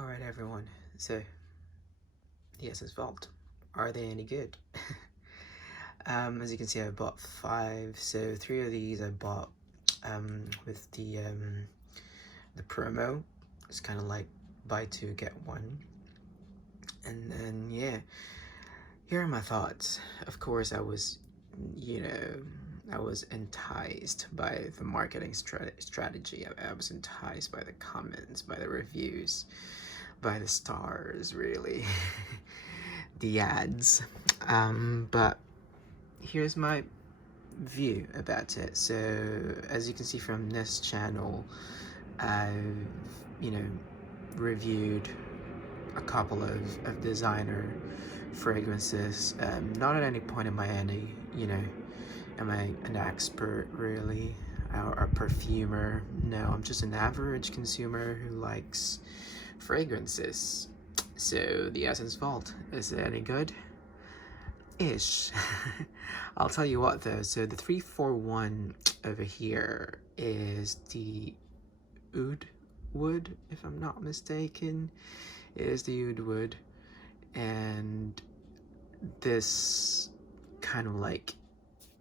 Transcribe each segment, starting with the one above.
Alright everyone, so the Essence Vault, are they any good? As you can see I bought 5, so 3 of these I bought with the promo. It's kind of like buy 2 get 1, and then yeah, here are my thoughts. Of course I was, I was enticed by the marketing strategy. I was enticed by the comments, by the reviews, by the stars, really. The ads. But here's my view about it. So as you can see from this channel, I've, reviewed a couple of designer fragrances. Not at any point am I am I an expert really, or a perfumer? No, I'm just an average consumer who likes fragrances. So the Essence Vault, is it any good? Ish. I'll tell you what though, so the 341 over here is the Oud Wood, if I'm not mistaken. It is the Oud Wood, and this kind of like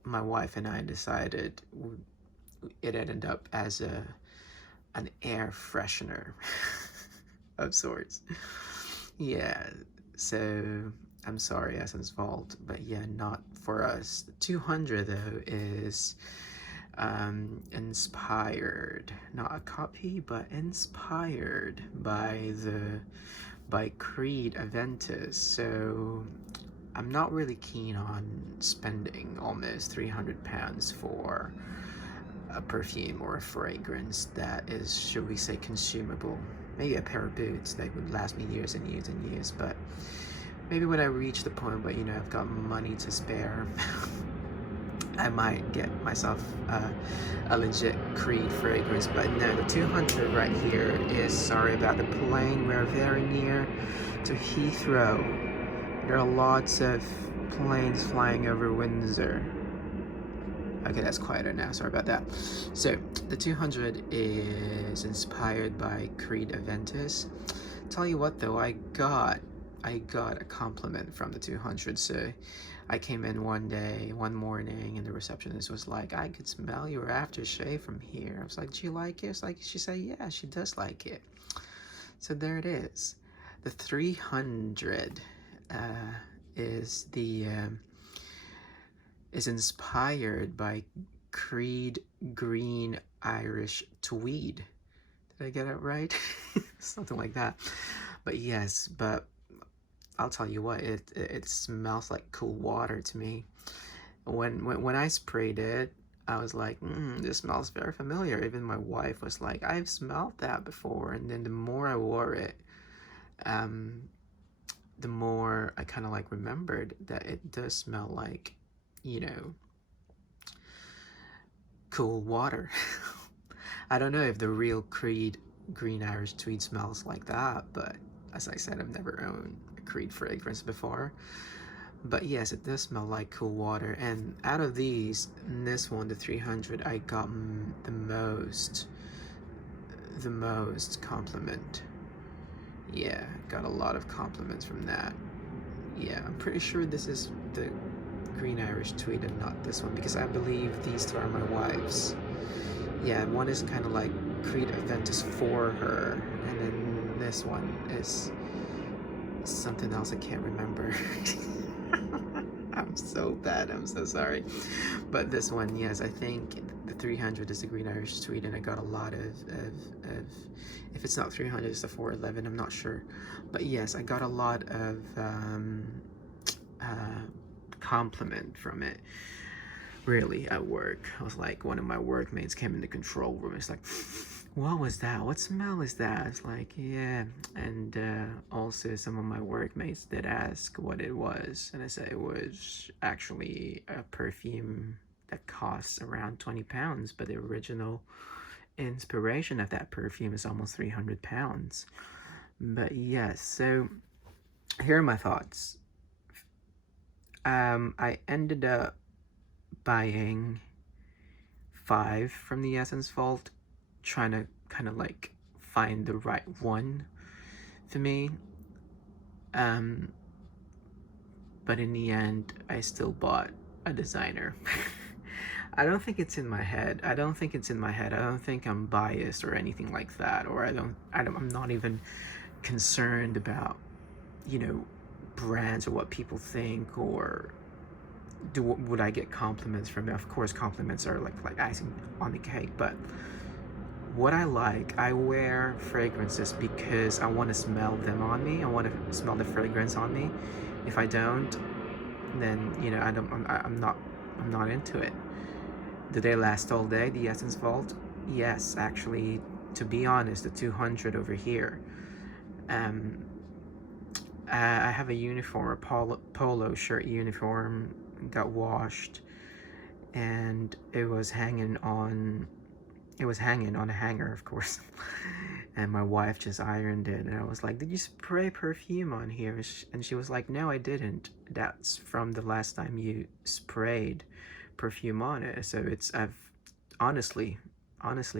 my wife and I decided it ended up as an air freshener of sorts. Yeah, so I'm sorry, Essence Vault, but yeah, not for us. The 200 though is inspired, not a copy, but inspired by Creed Aventus. So I'm not really keen on spending almost £300 for a perfume or a fragrance that is, should we say, consumable. Maybe a pair of boots that would last me years and years and years, but maybe when I reach the point where, I've got money to spare, I might get myself a legit Creed fragrance. But no, the 200 right here is, sorry about the plane, we're very near to Heathrow. There are lots of planes flying over Windsor. Okay, that's quieter now, sorry about that. So, the 200 is inspired by Creed Aventus. Tell you what though, I got a compliment from the 200. So I came in one morning, and the receptionist was like, I could smell your aftershave from here. I was like, do you like it? It's like, she said, yeah, she does like it. So there it is. The 300 is is inspired by Creed Green Irish Tweed. Did I get it right? Something like that. But yes, but I'll tell you what, it smells like cool water to me. When I sprayed it, I was like, this smells very familiar. Even my wife was like, I've smelled that before. And then the more I wore it, the more I kind of like remembered that it does smell like, cool water. I don't know if the real Creed Green Irish Tweed smells like that, but as I said, I've never owned a Creed fragrance before. But yes, it does smell like cool water. And out of these, this one, the 300, I got the most compliment. Yeah, got a lot of compliments from that. Yeah, I'm pretty sure this is the Green Irish Tweed and not this one, because I believe these two are my wife's. Yeah, one is kind of like Creed Aventus For Her, and then this one is something else I can't remember. I'm so bad, I'm so sorry. But this one, yes, I think the 300 is the Green Irish Tweed, and I got a lot of if it's not 300, it's the 411, I'm not sure. But yes, I got a lot of compliment from it, really, at work. I was like, one of my workmates came in the control room, it's like, what was that? What smell is that? It's like, yeah. And also some of my workmates did ask what it was, and I said it was actually a perfume that costs around £20, but the original inspiration of that perfume is almost £300. But yes, so here are my thoughts. I ended up buying 5 from the Essence Vault, trying to kind of like find the right one. for me. But in the end, I still bought a designer. I don't think it's in my head. I don't think I'm biased or anything like that. Or I'm not even concerned about, you know, brands or what people think, or would I get compliments from it? Of course, compliments are like icing on the cake, but what I wear fragrances because I want to smell them on me. I want to smell the fragrance on me. If I don't, then, you know, I'm not into it. Do they last all day, the Essence Vault? Yes, actually, to be honest, the 200 over here. I have a uniform, a polo shirt uniform, got washed, and it was hanging on a hanger, of course. And my wife just ironed it, and I was like, did you spray perfume on here? And she was like, no, I didn't. That's from the last time you sprayed perfume on it. So I've honestly,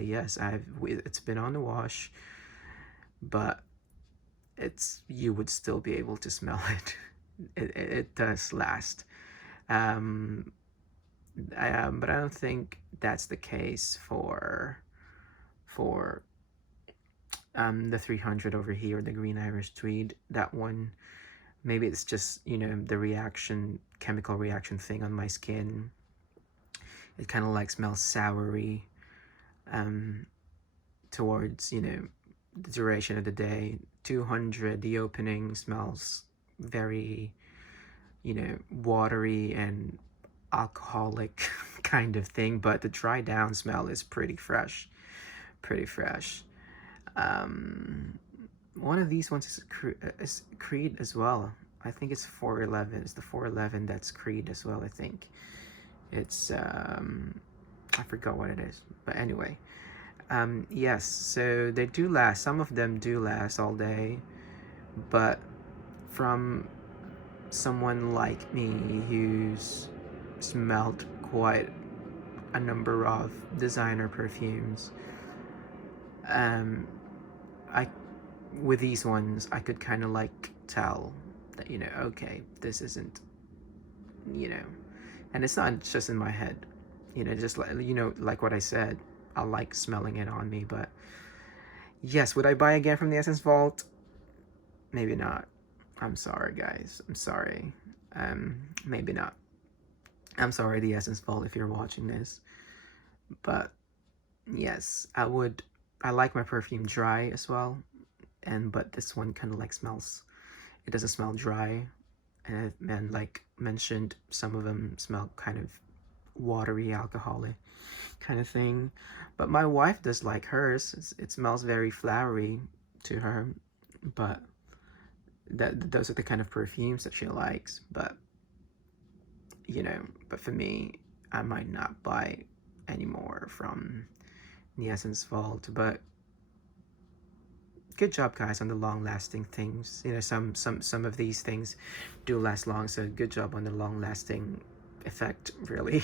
yes, it's been on the wash, but you would still be able to smell it. It does last. But I don't think that's the case for the 300 over here, the Green Irish Tweed. That one, maybe it's just, you know, the chemical reaction thing on my skin. It kind of like smells soury towards, you know, the duration of the day. 200, the opening smells very, you know, watery and alcoholic kind of thing, but the dry down smell is pretty fresh. One of these ones is Creed as well. I think it's 411. It's the 411 that's Creed as well. I think it's I forgot what it is, but anyway, yes. So they do last. Some of them do last all day, but from someone like me who's smelled quite a number of designer perfumes, with these ones I could kind of like tell that, you know, okay, this isn't, you know, and it's not just in my head, you know, just like, you know, like what I said, I like smelling it on me. But yes, would I buy again from the Essence Vault? Maybe not. I'm sorry, guys. I'm sorry. Maybe not. I'm sorry, the Essence Vault, if you're watching this. But yes, I like my perfume dry as well. But this one kind of like smells, it doesn't smell dry. And like mentioned, some of them smell kind of watery, alcoholic kind of thing. But my wife does like hers. It smells very flowery to her. But those are the kind of perfumes that she likes. But, you know, but for me, I might not buy anymore from the Essence Vault. But good job, guys, on the long-lasting things. You know, some of these things do last long, so good job on the long-lasting effect, really.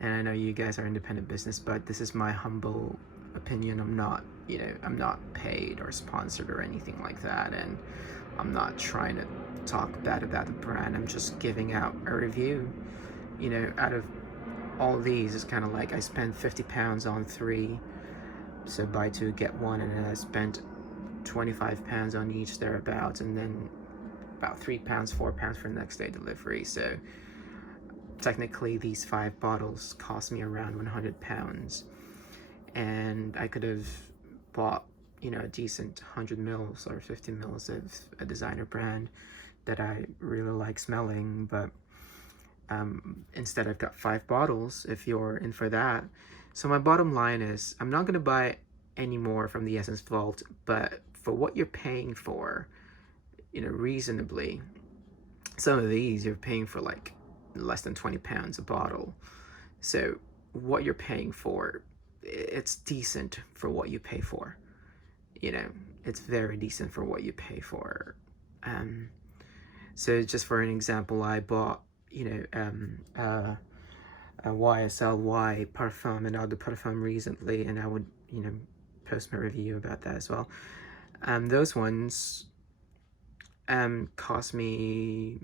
And I know you guys are independent business, but this is my humble opinion. I'm not, you know, I'm not paid or sponsored or anything like that, and I'm not trying to talk bad about the brand. I'm just giving out a review. You know, out of all these, it's kind of like I spent £50 on 3, so buy 2 get 1, and then I spent £25 on each thereabouts, and then about £3, £4 for next day delivery. So technically these 5 bottles cost me around £100, and I could have bought, you know, a decent 100 mils or 50 mils of a designer brand that I really like smelling. But instead I've got 5 bottles if you're in for that. So my bottom line is, I'm not going to buy any more from the Essence Vault, but for what you're paying for, you know, reasonably, some of these you're paying for like less than £20 a bottle. So what you're paying for, it's decent for what you pay for. You know, it's very decent for what you pay for. So just for an example, I bought, you know, a YSL Parfum and Eau de Parfum recently, and I would, you know, post my review about that as well. Those ones cost me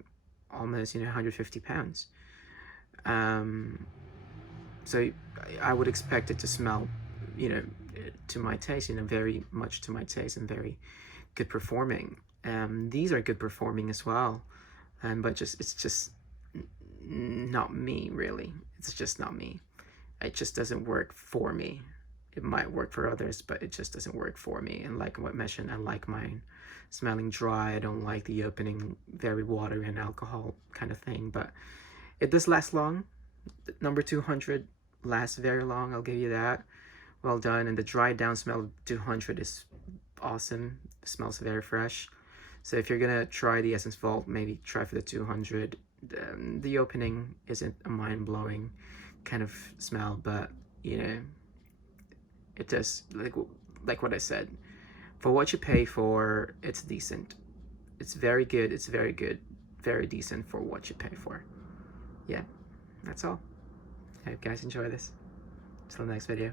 almost, you know, £150. So I would expect it to smell, you know, to my taste, you know, very much to my taste and very good performing. These are good performing as well, but it's just not me, really. It's just not me. It just doesn't work for me. It might work for others, but it just doesn't work for me. And like what I mentioned, I like mine smelling dry. I don't like the opening very watery and alcohol kind of thing, but it does last long. Number 200 lasts very long, I'll give you that. Well done. And the dried down smell of 200 is awesome. It smells very fresh. So if you're gonna try the Essence Vault, maybe try for the 200. The opening isn't a mind-blowing kind of smell, but you know, it does, like what I said, for what you pay for, it's decent. It's very good. It's very good. Very decent for what you pay for. Yeah, that's all. I hope you guys enjoy this. Till the next video.